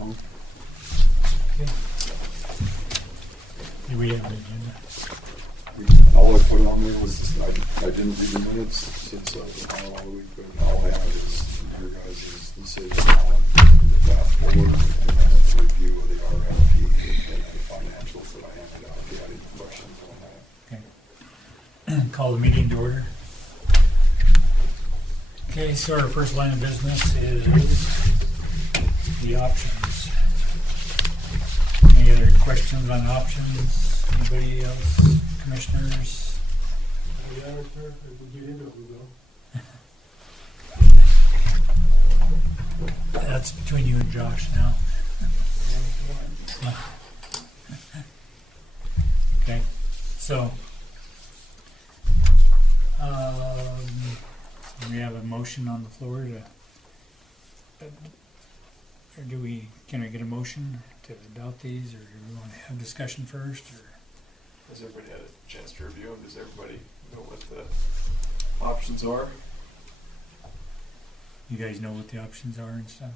wrong. Do we have an agenda? All I put on there was, I didn't read the minutes since all week, but all I have is your guys' decision on the path forward, and then a review of the RFP and the financials that I handed out. If you had any questions on that. Okay. Call the meeting to order. Okay, so our first line of business is the options. Any other questions on options? Anybody else? Commissioners? Yeah, sir, if we get into it, we will. That's between you and Josh now. Okay, so we have a motion on the floor to, or can I get a motion to adopt these, or do we want to have discussion first, or? Has everybody had a chance to review them? Does everybody know what the options are? You guys know what the options are and stuff?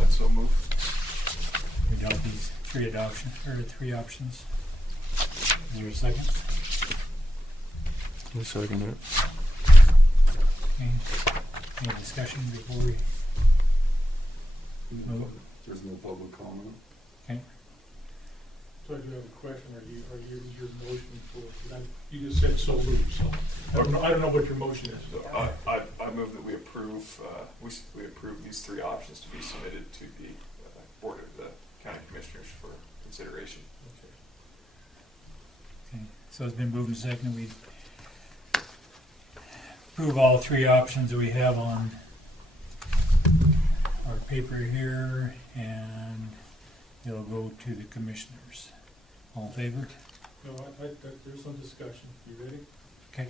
I'd so move. We adopt these three options. Is there a second? I'll second it. Okay. Any discussion before we? No. There's no public comment. Okay. So I do have a question, are your motion for, you just said so moved, so, I don't know what your motion is. So I move that we approve, we approve these three options to be submitted to the Board of the County Commissioners for consideration. Okay. So it's been moved and seconded. We approve all three options that we have on our paper here, and they'll go to the commissioners. All in favor? No, there's some discussion, you ready? Okay.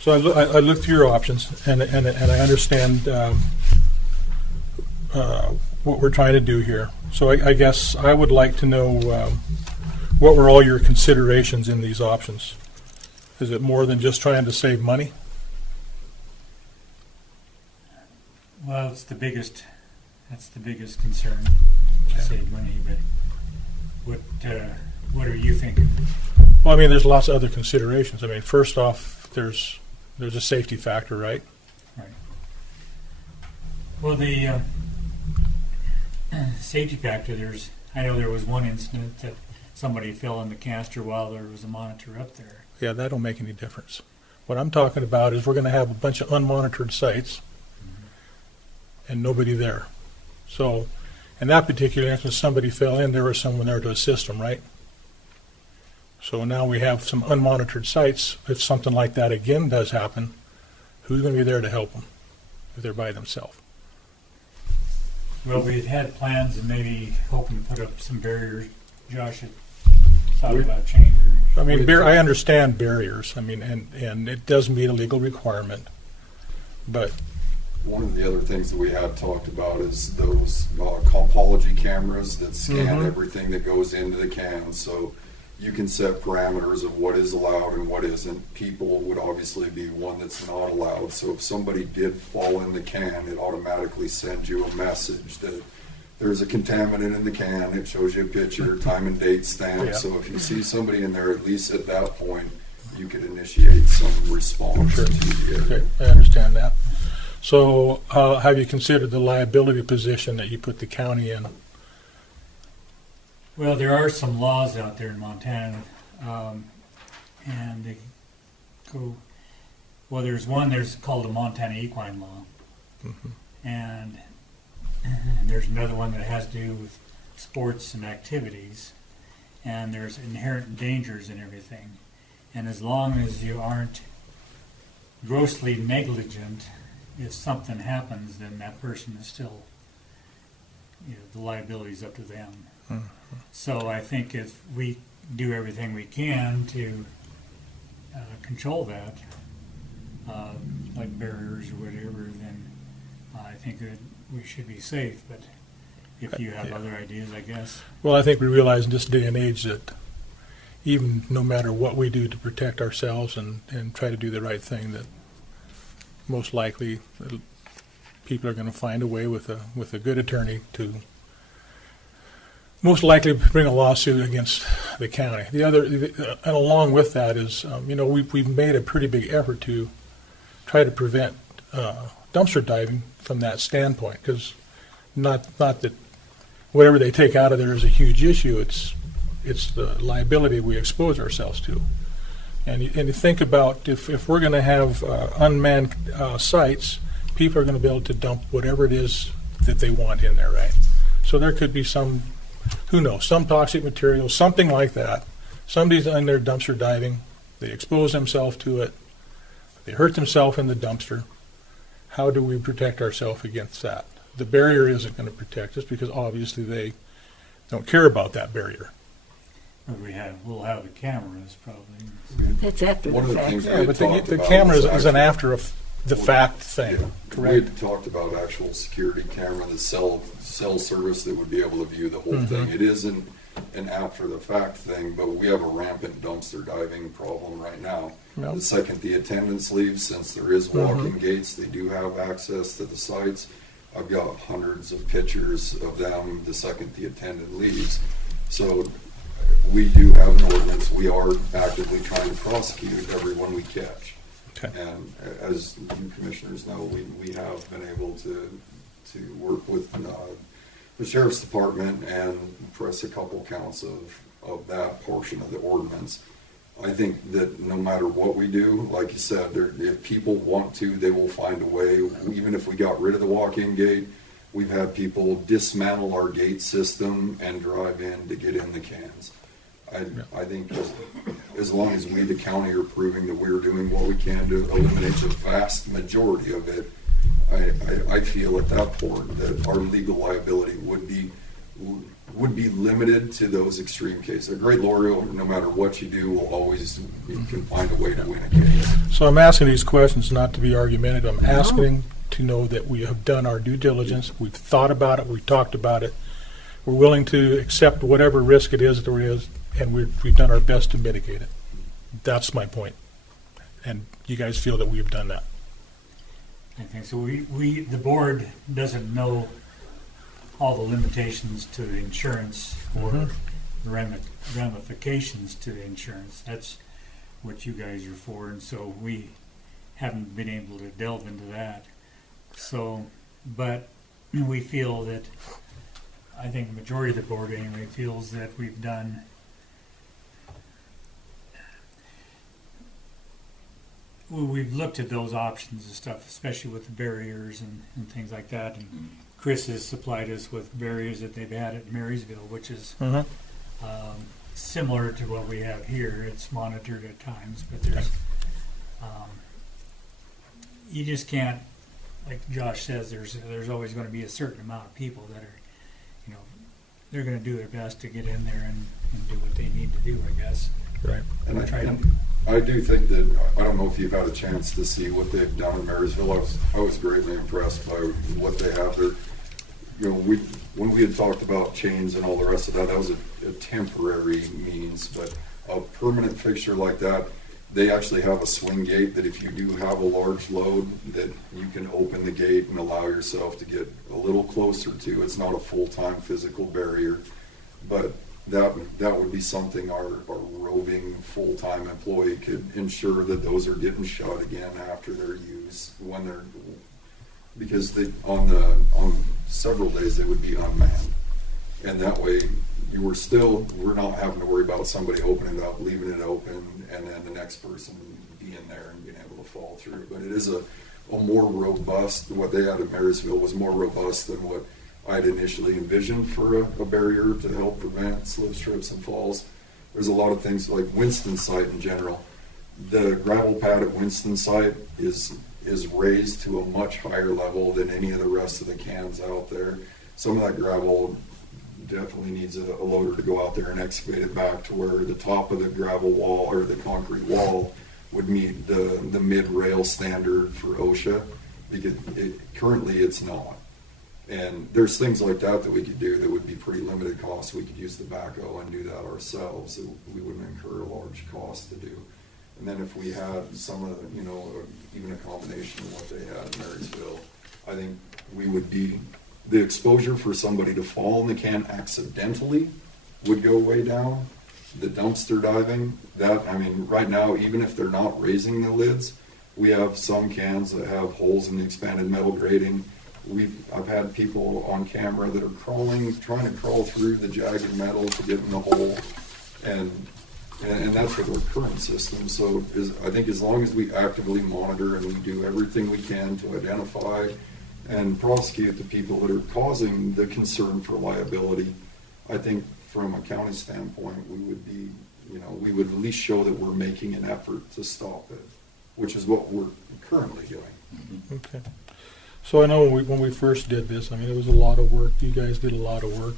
So I looked through your options, and I understand what we're trying to do here. So I guess I would like to know what were all your considerations in these options? Is it more than just trying to save money? Well, that's the biggest concern, to save money, but what are you thinking? Well, I mean, there's lots of other considerations. I mean, first off, there's a safety factor, right? Right. Well, the safety factor, I know there was one incident that somebody fell in the caster while there was a monitor up there. Yeah, that don't make any difference. What I'm talking about is we're going to have a bunch of unmonitored sites and nobody there. So in that particular instance, somebody fell in, there was someone there to assist them, right? So now we have some unmonitored sites. If something like that again does happen, who's going to be there to help them if they're by themselves? Well, we had plans and maybe hoping to put up some barriers. Josh had thought about changing. I mean, I understand barriers. I mean, and it does meet a legal requirement, but One of the other things that we have talked about is those compology cameras that scan everything that goes into the can. So you can set parameters of what is allowed and what isn't. People would obviously be one that's not allowed. So if somebody did fall in the can, it automatically sends you a message that there's a contaminant in the can. It shows you a picture, time and date stamp. Yeah. So if you see somebody in there, at least at that point, you could initiate some response Sure. to the area. okay, I understand that. So have you considered the liability position that you put the county in? Well, there are some laws out there in Montana, and they go. Well, there's called the Montana Equine Law, and there's another one that has to do with sports and activities, and there's inherent dangers and everything. And as long as you aren't grossly negligent, if something happens, then that person is still, the liability is up to them. So I think if we do everything we can to control that, like barriers or whatever, then I think that we should be safe. But if you have Yeah. other ideas, I guess. Well, I think we realize in this day and age that even no matter what we do to protect ourselves and try to do the right thing, that most likely people are going to find a way with a good attorney to most likely bring a lawsuit against the county. And along with that is, we've made a pretty big effort to try to prevent dumpster diving from that standpoint, because not that whatever they take out of there is a huge issue. It's the liability we expose ourselves to. And you think about if we're going to have unmanned sites, people are going to be able to dump whatever it is that they want in there, right? So there could be some, who knows, some toxic material, something like that. Somebody's in there dumpster diving, they expose themselves to it, they hurt themselves in the dumpster. How do we protect ourselves against that? The barrier isn't going to protect us because obviously they don't care about that barrier. We'll have the cameras probably. That's after One of the the fact. things we Yeah, had but talked the about camera was is an actually- after the fact thing, Yeah. We correct? had talked about actual security camera, the cell service that would be able to view the whole thing. It isn't an after the fact thing, but we have a rampant dumpster diving problem right now. Yep. The second the attendants leave, since there is walk-in gates, they do have access to the sites. I've got hundreds of pictures of them the second the attendant leaves. So we do have an ordinance. We are actively trying to prosecute everyone we catch. Okay. And as you commissioners know, we have been able to work with the sheriff's department and press a couple counts of that portion of the ordinance. I think that no matter what we do, like you said, if people want to, they will find a way. Even if we got rid of the walk-in gate, we've had people dismantle our gate system and drive in to get in the cans. I think as long as we, the county, are proving that we're doing what we can to eliminate the vast majority of it, I feel at that point that our legal liability would be limited to those extreme cases. A great lawyer, no matter what you do, will always, you can find a way to win a case. So I'm asking these questions not to be argumentative. I'm asking to know that we have done our due diligence. We've thought about it. We've talked about it. We're willing to accept whatever risk it is there is, and we've done our best to mitigate it. That's my point. And you guys feel that we've done that. I think so. The board doesn't know all the limitations to the insurance or the ramifications to the insurance. That's what you guys are for, and so we haven't been able to delve into that. So, but we feel that, I think the majority of the board anyway feels that we've done we've looked at those options and stuff, especially with the barriers and things like that. And Chris has supplied us with barriers that they've had at Marysville, which is similar to what we have here. It's monitored at times, but there's you just can't, like Josh says, there's always going to be a certain amount of people that are, they're going to do their best to get in there and do what they need to do, I guess. Right. And Try to- I do think that, I don't know if you've had a chance to see what they've done in Marysville. I was greatly impressed by what they have there. When we had talked about chains and all the rest of that, that was a temporary means, but a permanent fixture like that, they actually have a swing gate that if you do have a large load, that you can open the gate and allow yourself to get a little closer to. It's not a full-time physical barrier, but that would be something our roving full-time employee could ensure that those are getting shut again after their use because on several days they would be unmanned, and that way we're not having to worry about somebody opening it up, leaving it open, and then the next person being there and being able to fall through. But it is a more robust. What they had at Marysville was more robust than what I'd initially envisioned for a barrier to help prevent slip, trips, and falls. There's a lot of things like Winston site in general. The gravel pad at Winston site is raised to a much higher level than any of the rest of the cans out there. Some of that gravel definitely needs a loader to go out there and excavate it back to where the top of the gravel wall or the concrete wall would meet the mid-rail standard for OSHA, because currently it's not. And there's things like that we could do that would be pretty limited cost. We could use the backhoe and do that ourselves. We wouldn't incur a large cost to do. And then if we had some of, even a combination of what they had in Marysville, I think we would be, the exposure for somebody to fall in the can accidentally would go way down. The dumpster diving, right now, even if they're not raising the lids, we have some cans that have holes in the expanded metal grating. I've had people on camera that are trying to crawl through the jagged metal to get in the hole, and that's with our current system. So I think as long as we actively monitor and we do everything we can to identify and prosecute the people that are causing the concern for liability, I think from a county standpoint, we would be, we would at least show that we're making an effort to stop it, which is what we're currently doing. Okay. So I know when we first did this, it was a lot of work. You guys did a lot of work,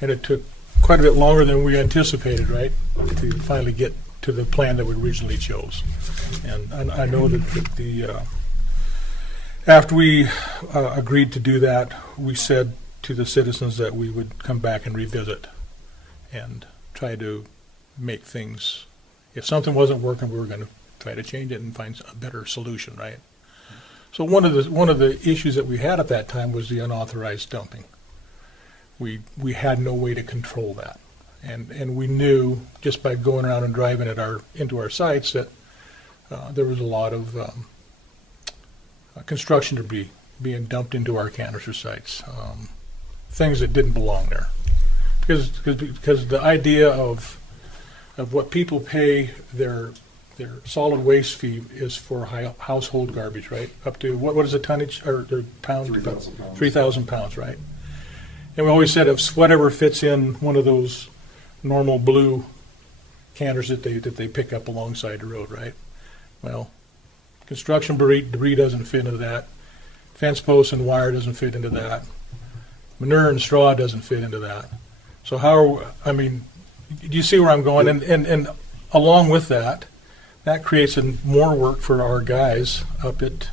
and it took quite a bit longer than we anticipated, right, to finally get to the plan that we originally chose. And I know that after we agreed to do that, we said to the citizens that we would come back and revisit and try to make things, if something wasn't working, we were going to try to change it and find a better solution, right? So one of the issues that we had at that time was the unauthorized dumping. We had no way to control that, and we knew just by going around and driving into our sites that there was a lot of construction debris being dumped into our canister sites, things that didn't belong there, because the idea of what people pay their solid waste fee is for household garbage, right? Up to, what is the tonnage, or their pound? 3,000 pounds. 3,000 pounds, right? And we always said if whatever fits in one of those normal blue canters that they pick up alongside the road, right? Well, construction debris doesn't fit into that. Fence posts and wire doesn't fit into that. Manure and straw doesn't fit into that. So do you see where I'm going? And along with that creates more work for our guys up at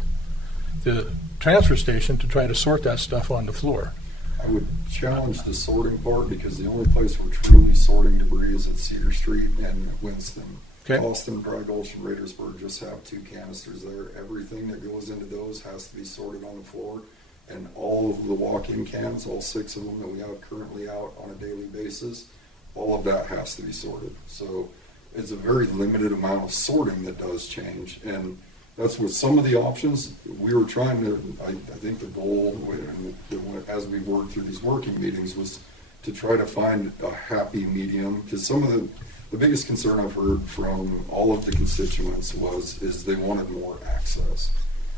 the transfer station to try to sort that stuff on the floor. I would challenge the sorting part, because the only place we're truly sorting debris is at Cedar Street and Winston. Okay. Austin, Dry Gulch, and Raidersburg just have 2 canisters there. Everything that goes into those has to be sorted on the floor, and all of the walk-in cans, all 6 of them that we have currently out on a daily basis, all of that has to be sorted. So it's a very limited amount of sorting that does change, and that's what some of the options we were trying to, I think the goal, as we worked through these working meetings, was to try to find a happy medium, because some of the biggest concern I've heard from all of the constituents is they wanted more access.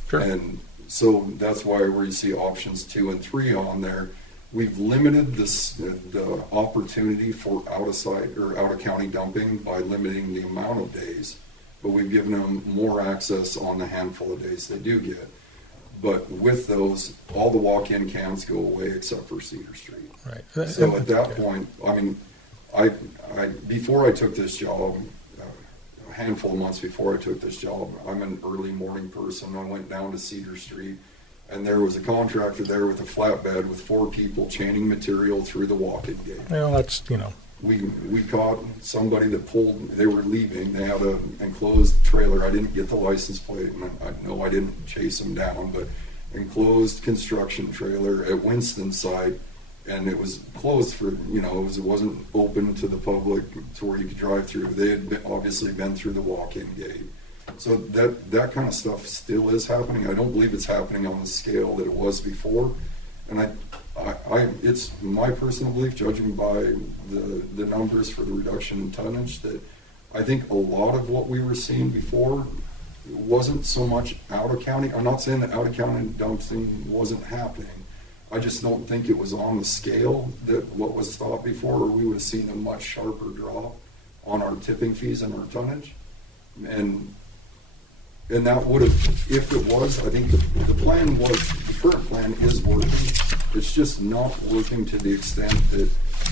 Sure. And so that's why where you see options 2 and 3 on there, we've limited the opportunity for out of county dumping by limiting the amount of days, but we've given them more access on the handful of days they do get. But with those, all the walk-in cans go away except for Cedar Street. Right. So at that point, I before I took this job, a handful of months before I took this job, I'm an early morning person. I went down to Cedar Street, and there was a contractor there with a flatbed with 4 people chaining material through the walk-in gate. Well, that's, We caught somebody that they were leaving. They had an enclosed trailer. I didn't get the license plate, and I know I didn't chase them down, but enclosed construction trailer at Winston site, and it was closed for, it wasn't open to the public to where you could drive through. They had obviously been through the walk-in gate. So that kind of stuff still is happening. I don't believe it's happening on the scale that it was before, and it's my personal belief, judging by the numbers for the reduction in tonnage, that I think a lot of what we were seeing before wasn't so much out of county. I'm not saying that out of county dumping wasn't happening. I just don't think it was on the scale that what was thought before, or we would have seen a much sharper drop on our tipping fees and our tonnage. And that would have, if it was, I think the current plan is working. It's just not working to the extent that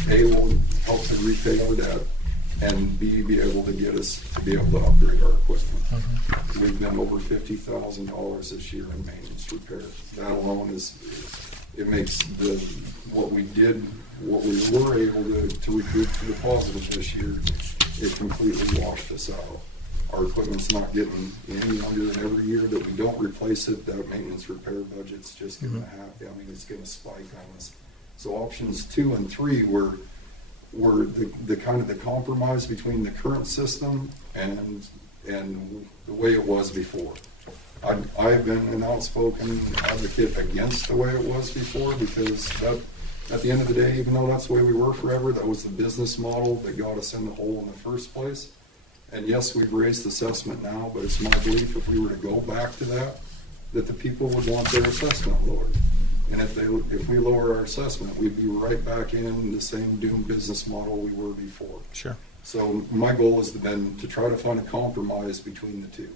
A, will help to repay our debt, and B, be able to get us to be able to upgrade our equipment. We've been over $50,000 this year in maintenance repair. That alone is it makes what we were able to recruit to the positive this year, it completely washed us out. Our equipment's not getting any younger, and every year that we don't replace it, that maintenance repair budget's just gonna it's gonna spike on us. So options 2 and 3 were the kind of the compromise between the current system and the way it was before. I've been an outspoken advocate against the way it was before, because that, at the end of the day, even though that's the way we were forever, that was the business model that got us in the hole in the first place. And yes, we've raised assessment now, but it's my belief if we were to go back to that the people would want their assessment lowered. And if we lower our assessment, we'd be right back in the same doomed business model we were before. Sure. So my goal has been to try to find a compromise between the two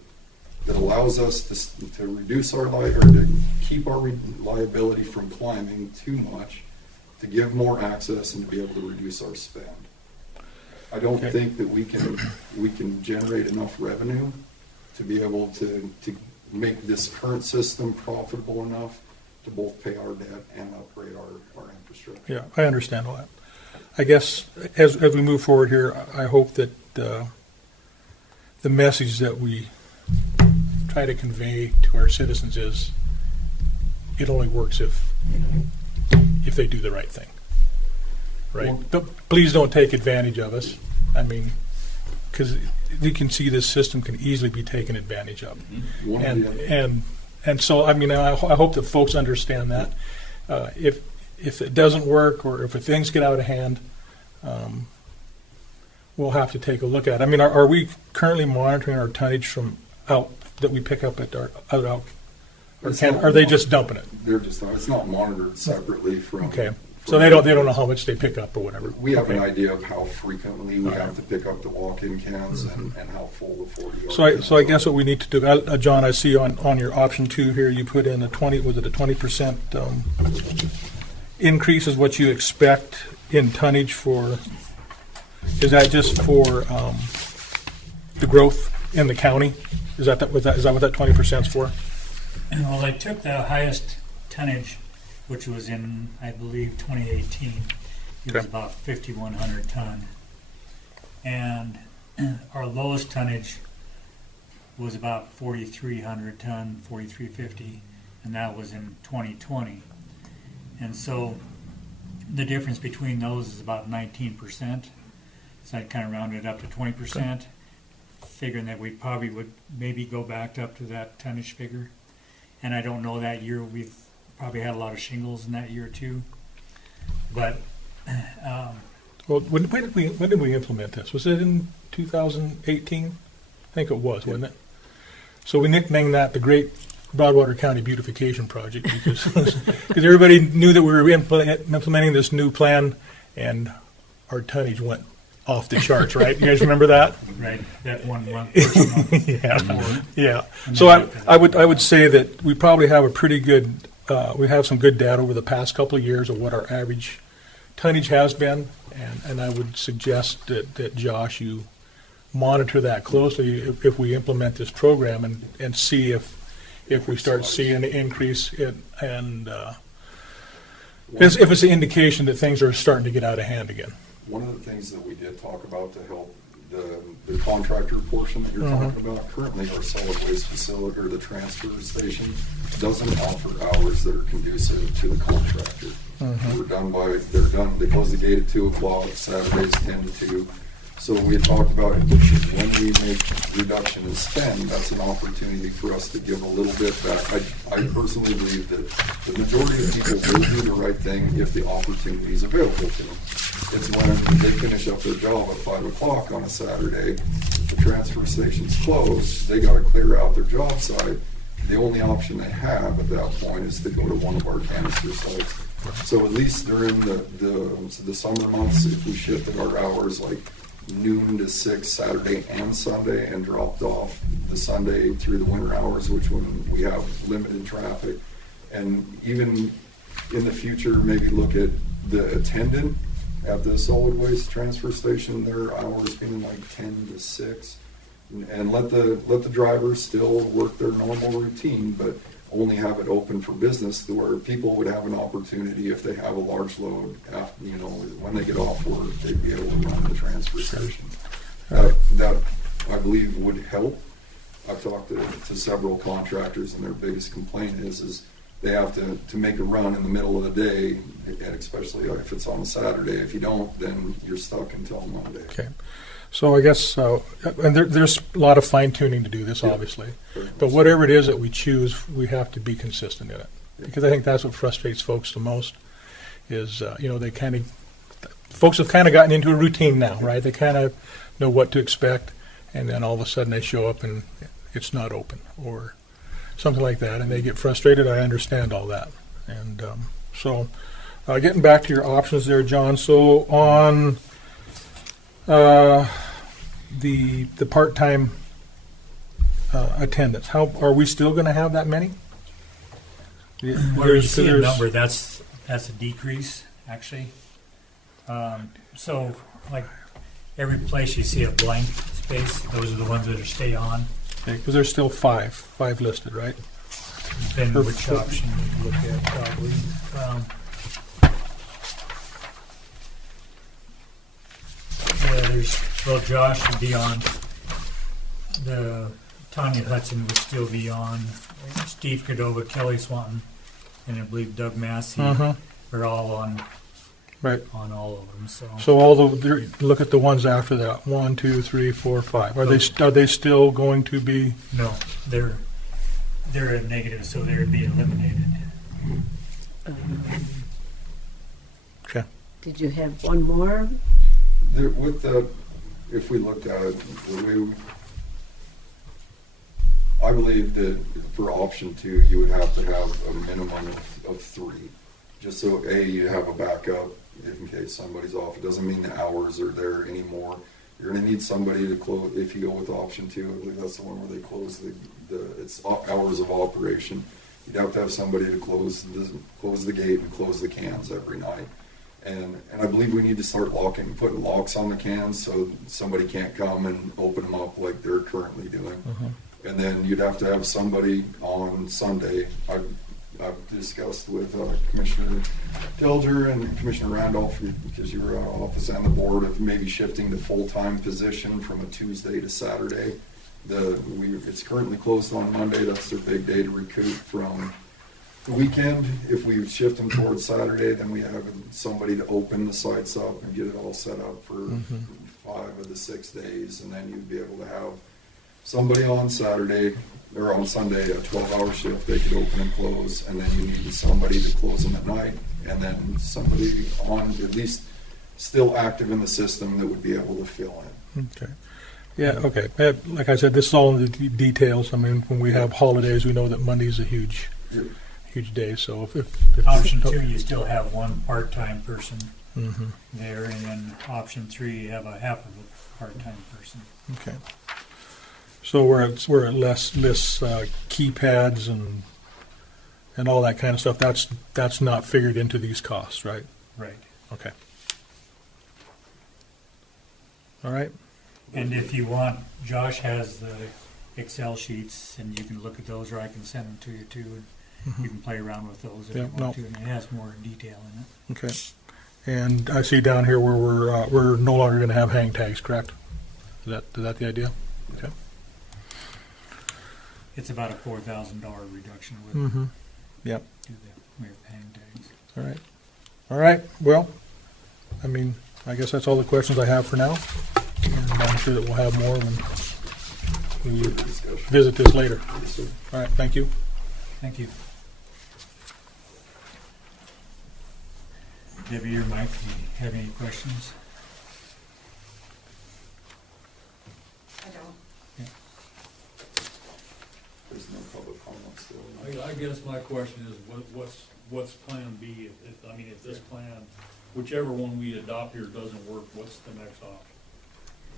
that allows us to reduce our or to keep our liability from climbing too much, to give more access and to be able to reduce our spend. I don't think that we can generate enough revenue to be able to make this current system profitable enough to both pay our debt and upgrade our infrastructure. Yeah, I understand all that. I guess as we move forward here, I hope that the message that we try to convey to our citizens is it only works if they do the right thing. Right? Well, But please don't take advantage of us. I mean, because you can see this system can easily be taken advantage of. One of the- And so, I mean, I hope that folks understand that. If it doesn't work or if things get out of hand, we'll have to take a look at it. I mean, are we currently monitoring our tonnage from out that we pick up at our out? Or are they just dumping it? They're just not, it's not monitored separately from. Okay. So they don't know how much they pick up or whatever. We have an Okay. idea of how frequently we have to pick up the walk-in cans and how full the 40 are. So I guess what we need to do, John, I see on your option 2 here, you put in a 20% increase is what you expect in tonnage for, is that just for the growth in the county? Is that what that 20% is for? Well, I took the highest tonnage, which was in, I believe, 2018. It was Okay. about 5,100 ton. And our lowest tonnage was about 4,300 ton, 4,350, and that was in 2020. And so the difference between those is about 19%. So I kind of rounded it up to 20%, figuring that we probably would maybe go back up to that tonnage figure. And I don't know that year, we've probably had a lot of shingles in that year too. But Well, when did we implement this? Was it in 2018? I think it was, wasn't it? So we nicknamed that the Great Broadwater County Beautification Project because everybody knew that we were implementing this new plan, and our tonnage went off the charts, right? You guys remember that? right, that 1 month. First month before. Yeah. And So then I would say that we probably have a pretty good, we have some good data over the past couple of years of what our average tonnage has been, and I would suggest that Josh, you monitor that closely if we implement this program and see if we start seeing an increase and if it's an indication that things are starting to get out of hand again. One of the things that we did talk about to help the contractor portion that you're talking about, currently our solid waste facility or the transfer station doesn't offer hours that are conducive to the contractor. They close the gate at 2:00, Saturdays 10 to 2. So we had talked about when we make reduction in spend, that's an opportunity for us to give a little bit back. I personally believe that the majority of people will do the right thing if the opportunity is available to them. It's when they finish up their job at 5 o'clock on a Saturday, the transfer station's closed, they gotta clear out their job site. The only option they have at that point is to go to one of our canister sites. So at least during the summer months, if we shifted our hours like noon to 6 Saturday and Sunday and dropped off the Sunday through the winter hours, which when we have limited traffic, and even in the future, maybe look at the attendant at the solid waste transfer station, their hours being like 10 to 6, and let the drivers still work their normal routine, but only have it open for business to where people would have an opportunity if they have a large load, after, you know, when they get off work, they'd be able to run the transfer station. That I believe would help. I've talked to several contractors, and their biggest complaint is they have to make a run in the middle of the day, and especially if it's on a Saturday. If you don't, then you're stuck until Monday. Okay. So I guess, and there's a lot of fine tuning to do this, Yeah. obviously. But whatever it is that we choose, we have to be consistent in it. Because I think that's what frustrates folks the most is, folks have kind of gotten into a routine now, right? They kind of know what to expect, and then all of a sudden they show up and it's not open or something like that, and they get frustrated. I understand all that. And so getting back to your options there, John, so on the part-time attendance, how are we still going to have that many? Where you see a number, that's a decrease, actually. So, like, every place you see a blank space, those are the ones that are stay on. Because there's still five listed, right? Depending on which option you look at, probably. Well, Josh would be on. Tanya Hudson would still be on. Steve Cordova, Kelly Swanton, and I believe Doug Massey are all on. Right. On all of them. So look at the ones after that. 1, 2, 3, 4, 5. Are they still going to be? No, they're a negative, so they'd be eliminated. Okay. Did you have one more? If we looked at it, I believe that for option 2, you would have to have a minimum of 3, just so you have a backup in case somebody's off. It doesn't mean the hours are there anymore. You're going to need somebody to close. If you go with option 2, I believe that's the one where they close it's hours of operation. You'd have to have somebody to close the gate and close the cans every night. And I believe we need to start putting locks on the cans so somebody can't come and open them up like they're currently doing. And then you'd have to have somebody on Sunday. I've discussed with Commissioner Dilger and Commissioner Randolph, because you were out of office, and the board, of maybe shifting the full-time position from a Tuesday to Saturday. It's currently closed on Monday. That's their big day to recoup from the weekend. If we shift them towards Saturday, then we have somebody to open the sites up and get it all set up for 5 of the 6 days, and then you'd be able to have somebody on Saturday or on Sunday, a 12-hour shift. They could open and close, and then you needed somebody to close them at night, and then somebody on at least still active in the system that would be able to fill in. Okay. Yeah, okay. Like I said, this is all in the details. I mean, when we have holidays, we know that Monday's a huge day. So if Option 2, you still have one part-time person there, and then option 3, you have a half of a part-time person. Okay. So we're at less keypads and all that kind of stuff. That's not figured into these costs, right? Right. Okay. All right. And if you want, Josh has the Excel sheets, and you can look at those, or I can send them to you too, and you can play around with those if you want to. And it has more detail in it. Okay. And I see down here where we're no longer going to have hang tags, correct? Is that the idea? Okay. It's about a $4,000 reduction with Yep. do the hang tags. All right. All right. Well, I mean, I guess that's all the questions I have for now. And I'm sure that we'll have more when we visit this later. All right. Thank you. Thank you. Debbie or Mike, do you have any questions? I don't. There's no public comment still. I guess my question is, what's plan B? If this plan, whichever one we adopt here doesn't work, what's the next option?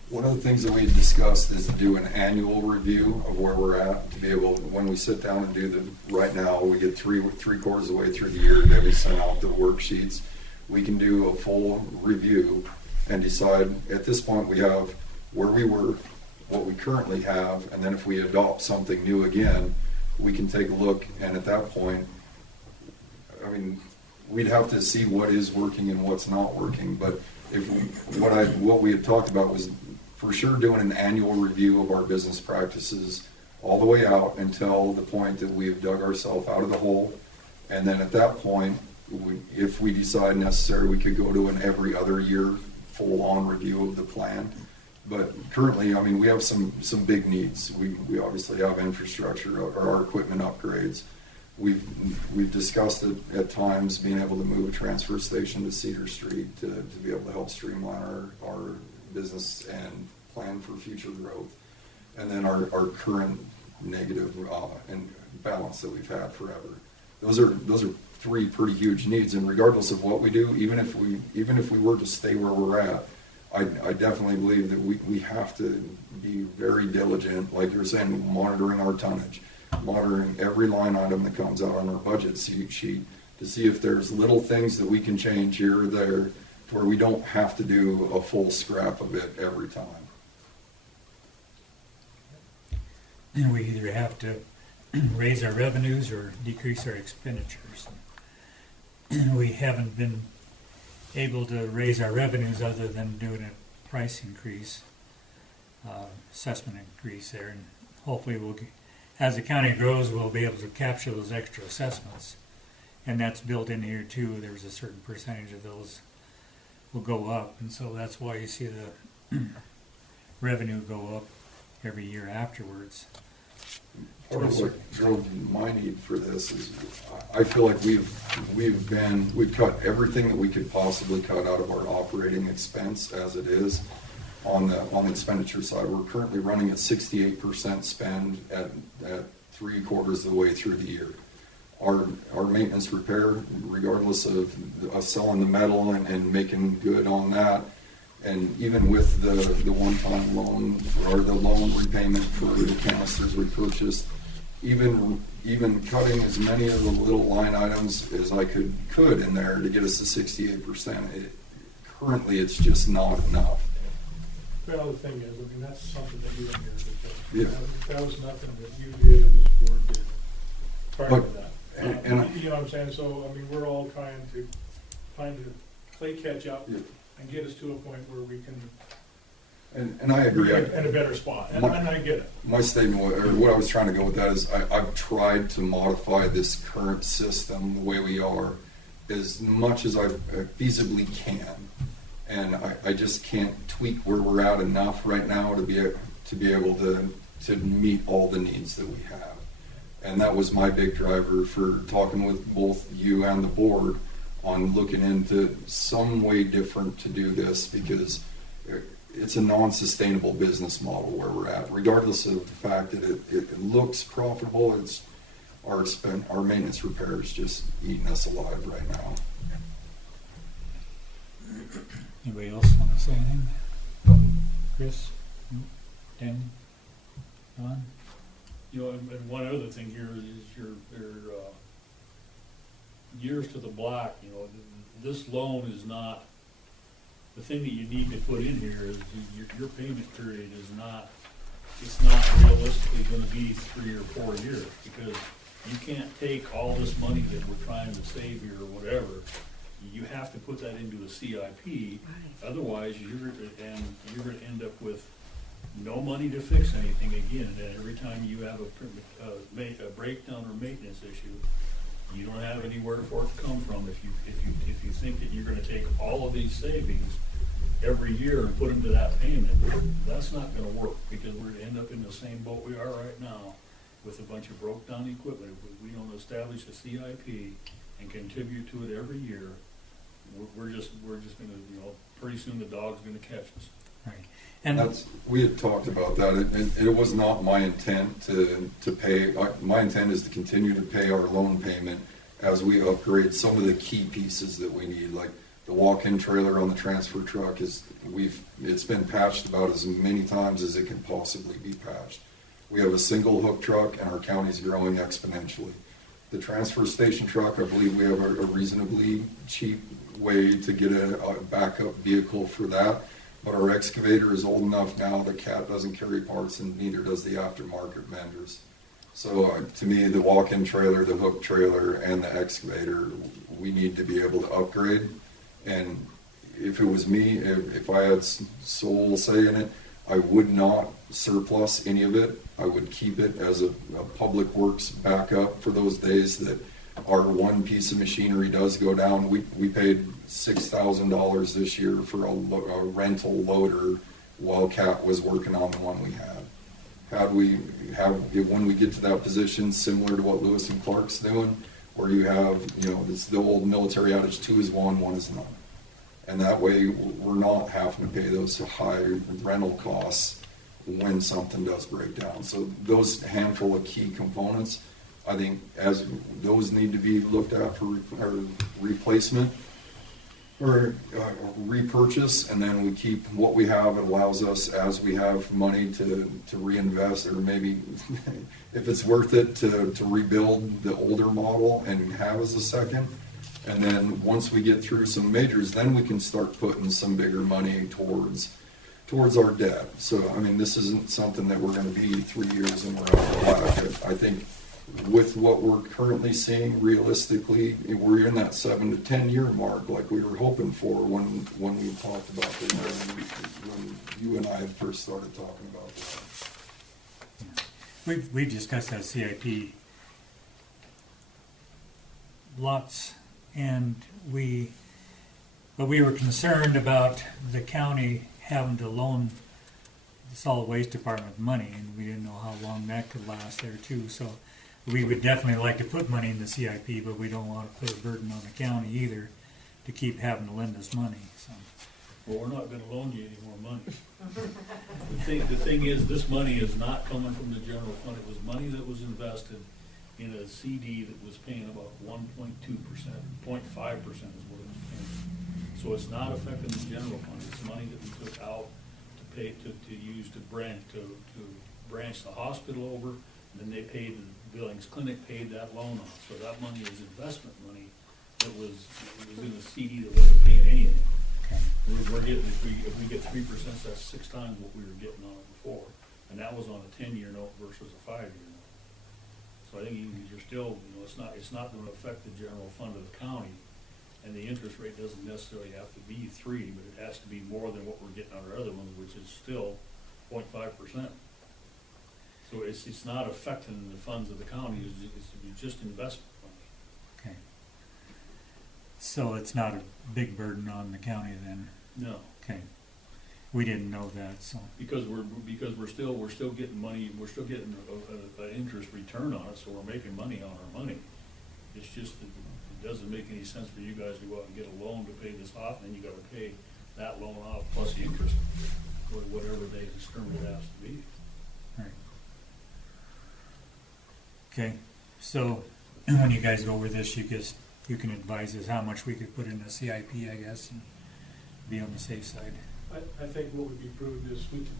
One of the things that we discussed is to do an annual review of where we're at, to be able, when we sit down and do right now, we get three quarters of the way through the year, Debbie sent out the worksheets. We can do a full review and decide, at this point, we have where we were, what we currently have, and then if we adopt something new again, we can take a look, and at that point, I mean, we'd have to see what is working and what's not working, but what we had talked about was for sure doing an annual review of our business practices all the way out until the point that we've dug ourselves out of the hole. And then at that point, if we decide necessary, we could go to an every other year full-on review of the plan. But currently, I mean, we have some big needs. We obviously have infrastructure, our equipment upgrades. We've discussed it at times, being able to move a transfer station to Cedar Street to be able to help streamline our business and plan for future growth. And then our current negative and balance that we've had forever. Those are three pretty huge needs, and regardless of what we do, even if we were to stay where we're at, I definitely believe that we have to be very diligent, like you're saying, monitoring our tonnage, monitoring every line item that comes out on our budget sheet to see if there's little things that we can change here or there to where we don't have to do a full scrap of it every time. And we either have to raise our revenues or decrease our expenditures. We haven't been able to raise our revenues other than doing a price increase, assessment increase there, and hopefully as the county grows, we'll be able to capture those extra assessments. And that's built in here too. There's a certain percentage of those will go up, and so that's why you see the revenue go up every year afterwards. Part of what drove my need for this is I feel like we've cut everything that we could possibly cut out of our operating expense as it is on the expenditure side. We're currently running at 68% spend at 3/4 of the way through the year. Our maintenance repair, regardless of us selling the metal and making good on that, and even with the one-time loan or the loan repayment for the canisters we purchased, even cutting as many of the little line items as I could in there to get us to 68%. Currently, it's just not enough. Well, the thing is, I mean, that's something that you don't hear. Yeah. That was nothing that you did and this board did prior to But- that. and You know what I'm saying? So, I mean, we're all trying to play catch up Yeah. and get us to a point where we can And I agree. be in a better spot. And I get it. My statement, or what I was trying to go with that is I've tried to modify this current system the way we are as much as I feasibly can. And I just can't tweak where we're at enough right now to be able to meet all the needs that we have. And that was my big driver for talking with both you and the board on looking into some way different to do this, because it's a non-sustainable business model where we're at, regardless of the fact that it looks profitable. It's our maintenance repair is just eating us alive right now. Anybody else want to say anything? Chris? Danny? Don? You know, and one other thing here is your years to the black, you know, this loan is not, the thing that you need to put in here is your payment period is not, it's not realistically gonna be 3 or 4 years, because you can't take all this money that we're trying to save here or whatever. You have to put that into a CIP, otherwise you're gonna end up with no money to fix anything again. And every time you have a breakdown or maintenance issue, you don't have anywhere for it to come from. If you think that you're gonna take all of these savings every year and put them to that payment, that's not gonna work, because we're gonna end up in the same boat we are right now with a bunch of broke down equipment. If we don't establish a CIP and contribute to it every year, we're just gonna, you know, pretty soon the dog's gonna catch us. Right. And We had talked about that, and it was not my intent to pay. My intent is to continue to pay our loan payment as we upgrade some of the key pieces that we need, like the walk-in trailer on the transfer truck. It's been patched about as many times as it can possibly be patched. We have a single hook truck, and our county's growing exponentially. The transfer station truck, I believe we have a reasonably cheap way to get a backup vehicle for that. But our excavator is old enough now that CAT doesn't carry parts, and neither does the aftermarket vendors. So to me, the walk-in trailer, the hook trailer, and the excavator, we need to be able to upgrade. And if it was me, if I had sole say in it, I would not surplus any of it. I would keep it as a public works backup for those days that our one piece of machinery does go down. We paid $6,000 this year for a rental loader while Cat was working on the one we had. When we get to that position, similar to what Lewis and Clark's doing, where you have, it's the old military adage, 2 is 1, 1 is none. And that way, we're not having to pay those high rental costs when something does break down. So those handful of key components, I think as those need to be looked at for replacement or repurchase, and then we keep what we have. It allows us, as we have money, to reinvest, or maybe if it's worth it, to rebuild the older model and have as a second. And then once we get through some majors, then we can start putting some bigger money towards our debt. So, I mean, this isn't something that we're going to be 3 years and we're out of whack. I think with what we're currently seeing, realistically, we're in that 7 to 10 year mark like we were hoping for when we talked about this, when you and I first started talking about that. We've discussed that CIP lots, and we were concerned about the county having to loan the solid waste department money, and we didn't know how long that could last there too. So we would definitely like to put money in the CIP, but we don't want to put a burden on the county either to keep having to lend us money. So. Well, we're not gonna loan you any more money. The thing is, this money is not coming from the general fund. It was money that was invested in a CD that was paying about 1.2%, 0.5% is what it was paying. So it's not affecting the general fund. It's money that we took out to pay, to use to branch the hospital over. And then they paid, the Billings Clinic paid that loan off. So that money is investment money that was in a CD that wasn't paying anything. We're getting, if we get 3%, that's 6 times what we were getting on it before. And that was on a 10-year note versus a 5-year note. So I think you're still, it's not gonna affect the general fund of the county. And the interest rate doesn't necessarily have to be 3, but it has to be more than what we're getting on our other ones, which is still 0.5%. So it's not affecting the funds of the county, it's just investment money. Okay. So it's not a big burden on the county then? No, Okay. We didn't know that, so. because we're still getting money, we're still getting an interest return on it, so we're making money on our money. It's just that it doesn't make any sense for you guys to go out and get a loan to pay this off, and then you gotta pay that loan off plus the interest, or whatever they determine it has to be. Right. Okay, so when you guys go over this, you can advise us how much we could put in the CIP, I guess, and be on the safe side. I think what would be prudent is we can,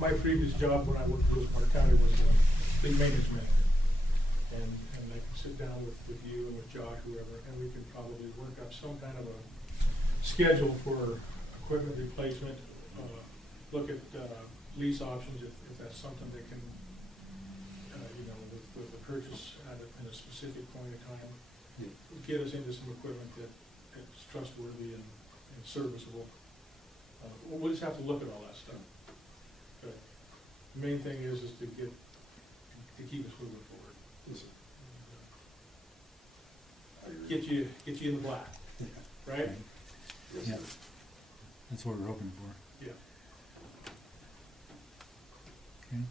my previous job when I worked in Lewis Park County was big maintenance manager. And I can sit down with you and with Josh, whoever, and we can probably work up some kind of a schedule for equipment replacement, look at lease options if that's something that can, with the purchase at a specific point in time, get us into some equipment that's trustworthy and serviceable. We'll just have to look at all that stuff. But the main thing is to keep us moving forward. Yes, sir. I agree. Get you in the black, right? Yes, Yeah. sir. That's what we're hoping for. Yeah. Okay.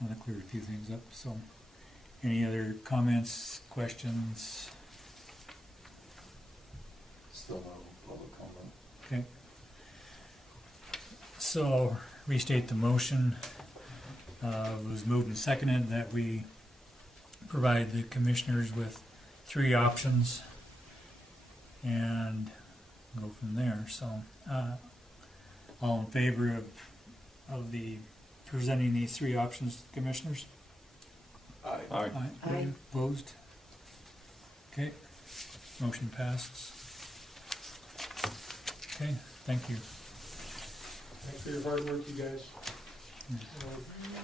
Well, that cleared a few things up, so. Any other comments, questions? Still no public comment. Okay. So, restate the motion. It was moved and seconded that we provide the commissioners with 3 options and go from there. So, all in favor of the presenting these 3 options to the commissioners? Aye. Aye. Opposed? Okay, motion passed. Okay, thank you. Thanks for your hard work, you guys. You know,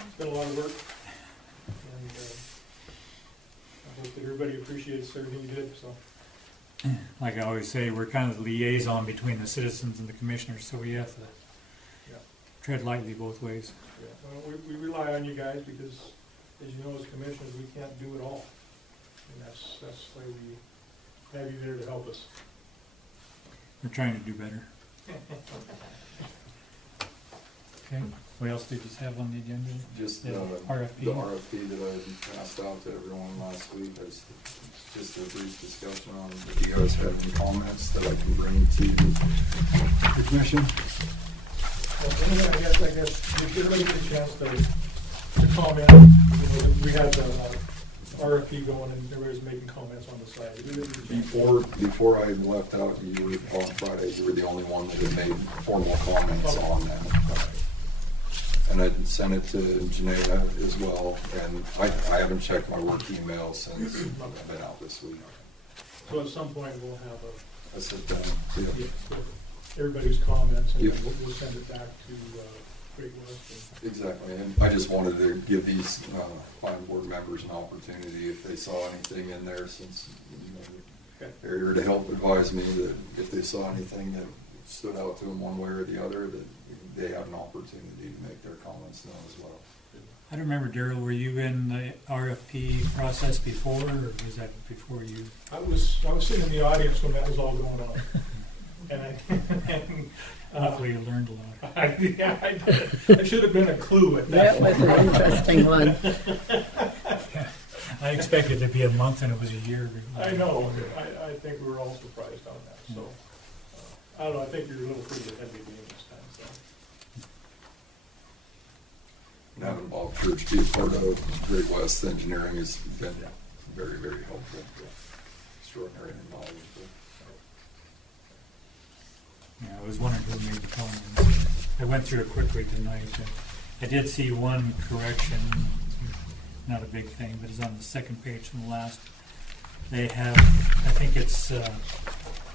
it's been a lot of work, and I hope that everybody appreciates everything you did, so. Like I always say, we're kind of the liaison between the citizens and the commissioners, so we have to Yeah. tread lightly both ways. Yeah, well, we rely on you guys because, as you know, as commissioners, we can't do it all. And that's why we have you there to help us. We're trying to do better. Okay, what else did you have on the agenda? Just Yeah, the RFP. RFP that I passed out to everyone last week, just a brief discussion on if you guys have any comments that I can bring to the commission. Well, anyway, I guess, did everybody get a chance to comment? You know, we had the RFP going and everybody's making comments on the side. Did everybody get a chance? Before I left out, you were on Friday, you were the only one that had made formal comments on that. And I sent it to Janaea as well, and I haven't checked my work email since I've been out this week. So at some point, we'll have I sit down, yeah. everybody's comments and Yeah. we'll send it back to Great West. Exactly, and I just wanted to give these planning board members an opportunity if they saw anything in there, since Okay. they're here to help advise me, that if they saw anything that stood out to them one way or the other, that they have an opportunity to make their comments known as well. I don't remember, Daryl, were you in the RFP process before, or was that before you? I was sitting in the audience when that was all going on. And Hopefully you learned a lot. I did. That should have been a clue at that That was point. an interesting one. I expected it to be a month and it was a year. I know, I think we were all surprised on that, so. I don't know, I think you're a little pretty ahead of the game this time, so. And having Bob Church be a part of Great West Engineering has been very, very helpful, extraordinary and knowledgeable. Yeah, I was wondering who made the comments. I went through it quickly tonight. I did see one correction, not a big thing, but it's on the second page from the last. They have, I think it's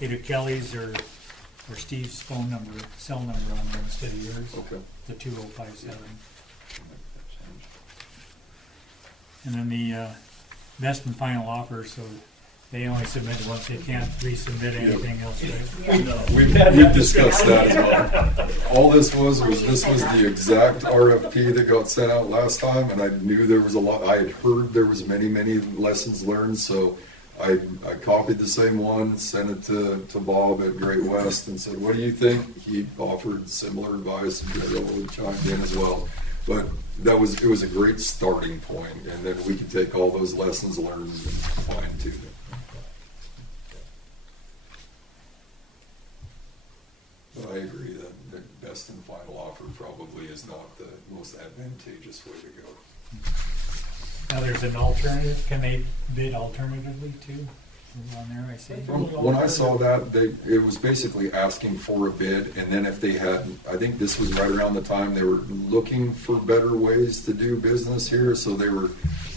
either Kelly's or Steve's phone number, cell number on there instead of yours, Okay. the 2057. And then the best and final offer, so they only submit once, they can't resubmit anything else, right? We've discussed that as well. All this was the exact RFP that got sent out last time, and I knew there was a lot, I had heard there was many, many lessons learned, so I copied the same one, sent it to Bob at Great West and said, what do you think? He offered similar advice, and Daryl chimed in as well. But it was a great starting point, and then we can take all those lessons learned and fine tune it. But I agree that the best and final offer probably is not the most advantageous way to go. Now there's an alternative, can they bid alternatively too? On there, I see. When I saw that, it was basically asking for a bid, and then if they had, I think this was right around the time they were looking for better ways to do business here, so they were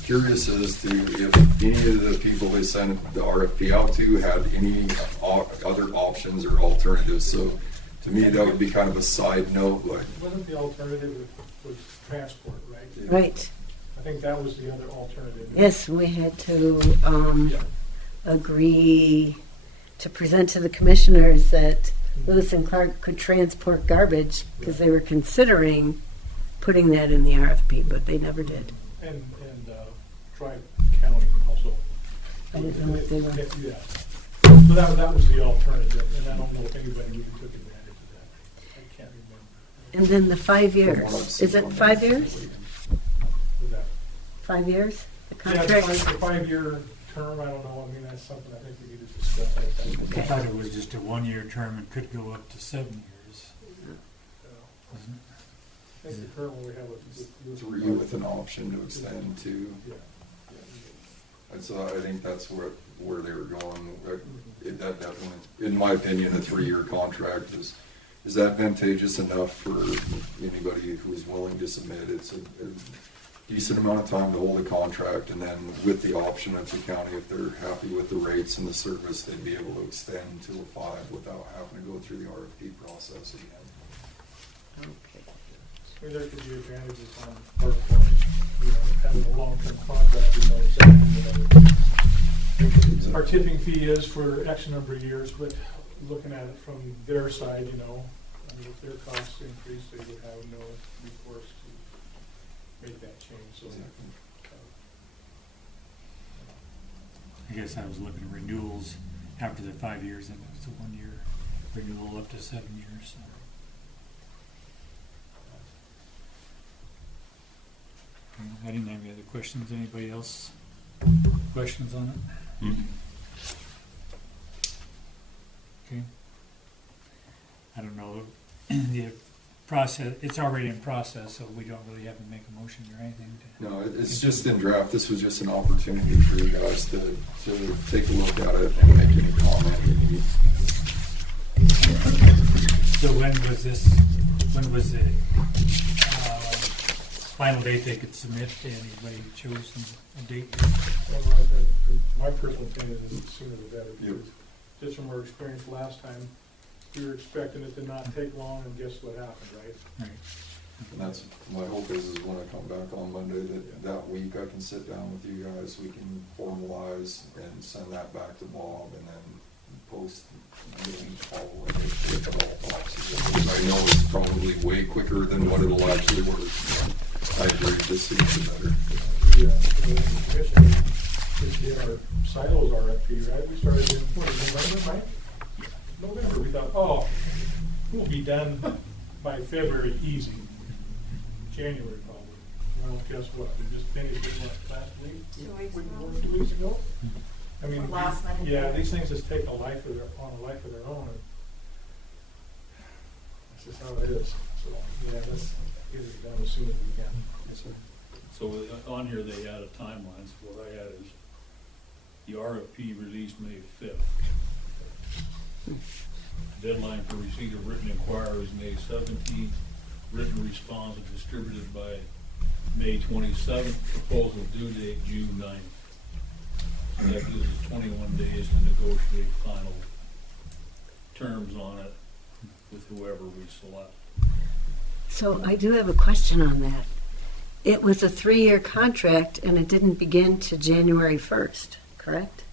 curious as to if any of the people they sent the RFP out to had any other options or alternatives. So to me, that would be kind of a side note, like. Wasn't the alternative was transport, right? Right. I think that was the other alternative. Yes, we had to Yeah. agree to present to the commissioners that Lewis and Clark could transport garbage because they were considering putting that in the RFP, but they never did. And Tri-County also. I didn't know what they were. Yeah. So that was the alternative, and I don't know if anybody really took advantage of that. I can't remember. And then the 5 years. Is it 5 years? With that. 5 years? The Yeah, contract? it's a 5-year term, I don't know, I mean, that's something I think we need to discuss. I think. I thought it was just a 1-year term and could go up to 7 years, wasn't it? I think the current one we have with. 3 with an option to extend to. Yeah. And so I think that's where they were going. That definitely, in my opinion, a 3-year contract is advantageous enough for anybody who is willing to submit. It's a decent amount of time to hold a contract, and then with the option of the county, if they're happy with the rates and the service, they'd be able to extend to a 5 without having to go through the RFP process again. Okay. I mean, there could be advantages on our part, you know, having a long-term contract, you know, exactly what our tipping fee is for X number of years, but looking at it from their side, you know, I mean, if their costs increase, they would have no recourse to make that change, so. I guess I was looking at renewals after the 5 years, and it's a 1 year renewal up to 7 years, so. I didn't have any other questions. Anybody else? Questions on it? Okay. I don't know, the process, it's already in process, so we don't really have to make a motion or anything to. No, it's just in draft. This was just an opportunity for you guys to take a look at it and make any comment you need. So when was the final date they could submit? Anybody chose a date? My personal opinion is the sooner the better, Yep. because just from our experience last time, we were expecting it to not take long, and guess what happened, right? Right. And that's, my hope is when I come back on Monday, that week I can sit down with you guys, we can formalize and send that back to Bob, and then post meetings following if it all pops. I know it's probably way quicker than what it'll actually work. I agree, the sooner the better. The commission just did our silos RFP, right? We started in, what, November, right? November, we thought, oh, we'll be done by February, easy. January probably. Well, guess what? We just finished it, what, last week? 2 weeks ago. 2 weeks ago? I mean, Or last night. yeah, these things just take a life of their own. And that's just how it is. So, yeah, let's get it done as soon as we can. Yes, sir. So on here, they added timelines. What I had is the RFP released May 5th. Deadline for receipt of written inquiries May 17th. Written response is distributed by May 27th. Proposal due date June 9th. So that gives us 21 days to negotiate final terms on it with whoever we select. So I do have a question on that. It was a 3-year contract and it didn't begin to January 1st, correct?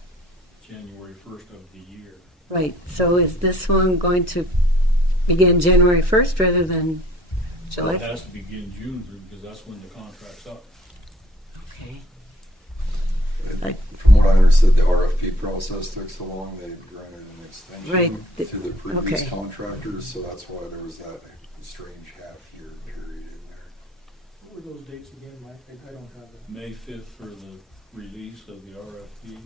January 1st of the year. Right, so is this one going to begin January 1st rather than Well, it July? has to begin June because that's when the contract's up. Okay. From what I understood, the RFP process took so long, they granted an extension Right. to the previous Okay. contractors, so that's why there was that strange half-year period in there. What were those dates again, Mike? I don't have it. May 5th for the release of the RFP.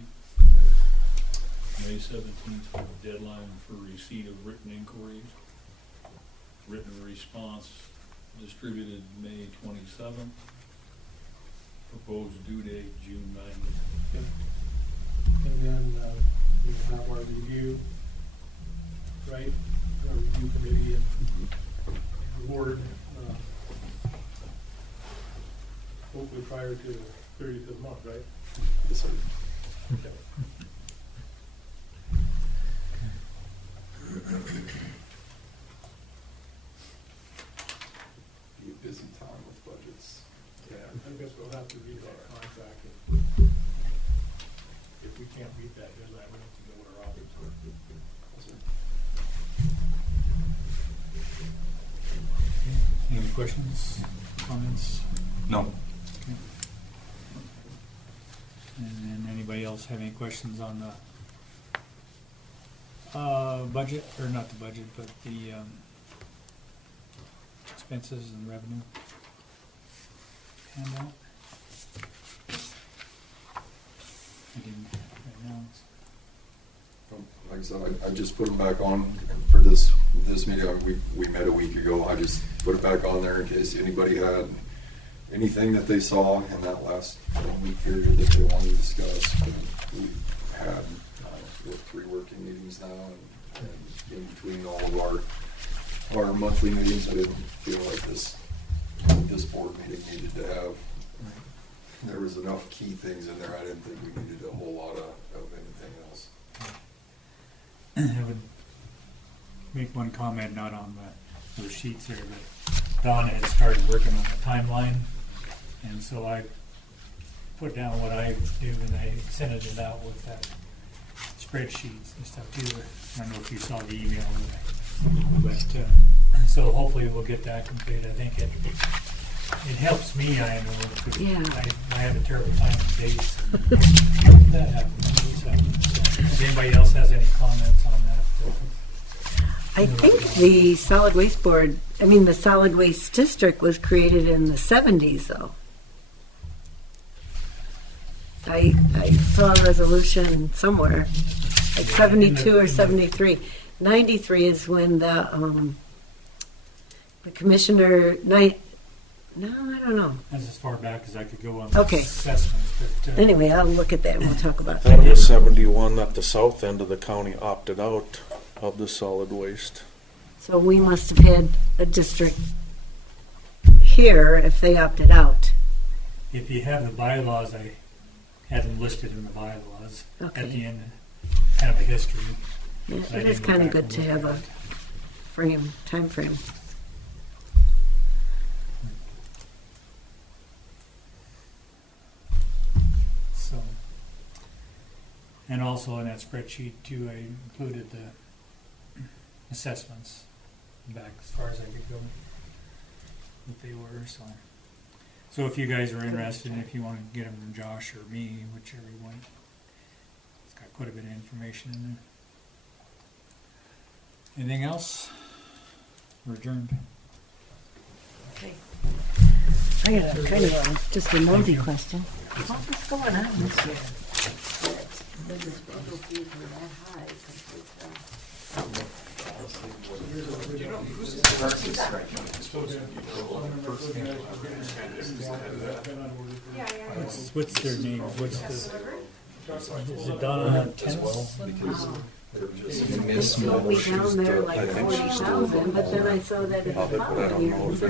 May 17th for the deadline for receipt of written inquiries. Written response distributed May 27th. Proposed due date June 9th. And then, we'll have our review, right? Our review committee and board, hopefully prior to the 30th of the month, right? Yes, sir. Okay. Be a busy time with budgets. Yeah, I guess we'll have to read that contract. If we can't beat that deadline, we have to go with our options. Yes, sir. Any questions, comments? No. Okay. And then anybody else have any questions on the budget, or not the budget, but the expenses and revenue handout? I didn't right now. Like I said, I just put them back on for this meeting. We met a week ago. I just put it back on there in case anybody had anything that they saw in that last 1 week period that they wanted to discuss. But we've had 3 working meetings now, and in between all of our monthly meetings, I didn't feel like this board meeting needed to have. There was enough key things in there. I didn't think we needed a whole lot of anything else. I would make one comment, not on the those sheets there, but Donna had started working on the timeline, and so I put down what I do, and I sent it out with that spreadsheets and stuff too. I don't know if you saw the email, but so hopefully we'll get that complete. I think it helps me, I know, 'cause Yeah. I have a terrible time with dates. That happens. So, if anybody else has any comments on that? I think the solid waste board, I mean, the solid waste district was created in the 70s, though. I saw a resolution somewhere, like 72 or 73. 93 is when the commissioner, no, I don't know. That's as far back as I could go on Okay. assessments, but Anyway, I'll look at that and we'll talk about That that. was 71 that the south end of the county opted out of the solid waste. So we must have had a district here if they opted out. if you have the bylaws, I had them listed in the bylaws at the Okay. end, kind of a history. Yeah, I it is didn't go kind of back good and to look have at a it. time frame. So, and also in that spreadsheet too, I included the assessments back as far as I could go, what they were, so. So if you guys are interested, if you wanna get them from Josh or me, whichever one, it's got quite a bit of information in there. Anything else? We're adjourned. I got a kind of just a nosy question. What was going on this year? The disposal fees were that high compared to. What's their name? What's the, is it Donna Tennyson? Because they're just They told me down there like 40,000, but then I saw that it's But I don't know if probably